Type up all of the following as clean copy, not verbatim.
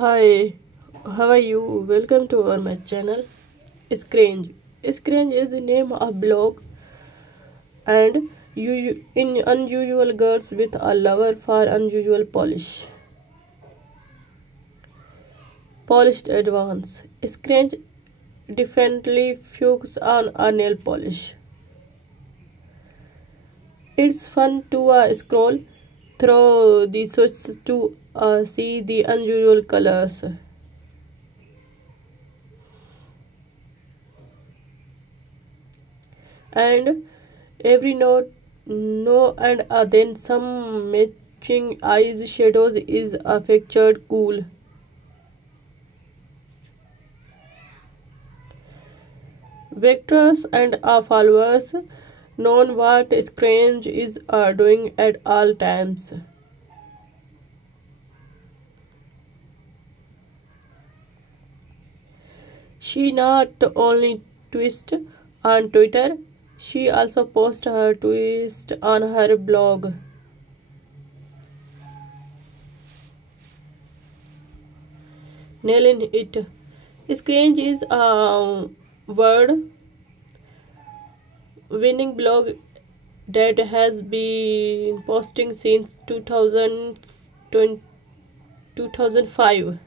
Hi, how are you? Welcome to my channel. Scrange. Scrange is the name of blog and in unusual girls with a lover for unusual polish. Polished advance. Scrange definitely focuses on a nail polish. It's fun to scroll through the switches to see the unusual colors. And every no and then some matching eyes shadows is featured cool. Vectors and followers known what Scrange is doing at all times. She not only twists on Twitter, she also posts her twist on her blog. Nailing it. Scrange is a word winning blog that has been posting since 2005.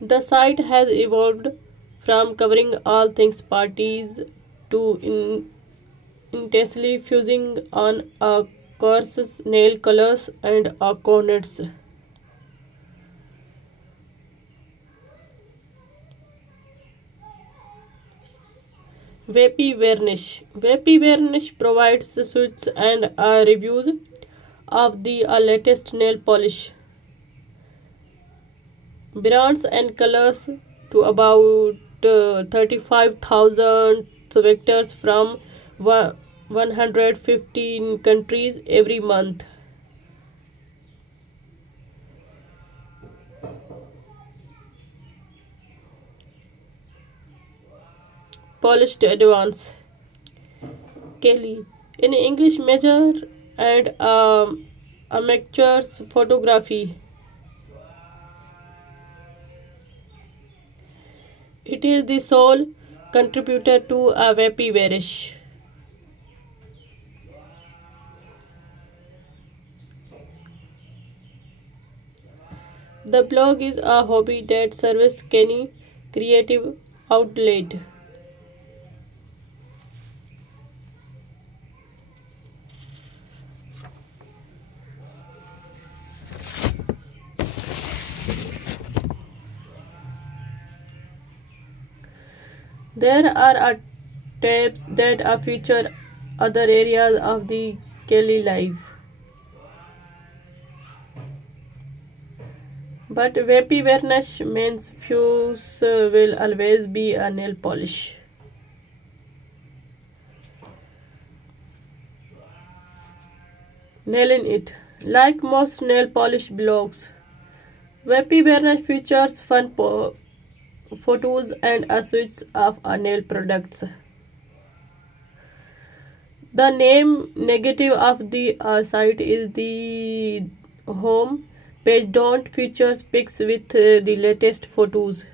The site has evolved from covering all things parties to intensely fusing on courses, nail colors, and corners. Vape Varnish. Vape Varnish provides suites and reviews of the latest nail polish brands and colors to about 35,000 vectors from 115 countries every month. Polished advance. Kelly. In English major and amateur's photography. It is the sole contributor to a Vape Varnish. The blog is a hobby that serves any creative outlet. There are tabs that feature other areas of the Kelly life. But Vape Varnish means fuse will always be a nail polish. Nailing it. Like most nail polish blogs, Vape Varnish features fun photos and a switch of nail products. The name negative of the site is the home page don't feature pics with the latest photos.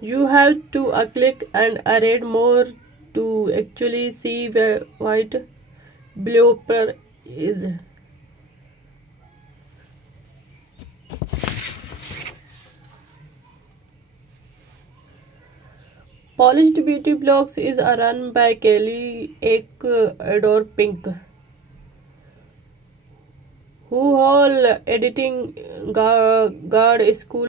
You have to click and read more to actually see what blooper is. Polished Beauty Blogs is run by Kelly Adore Pink, who whole editing guard school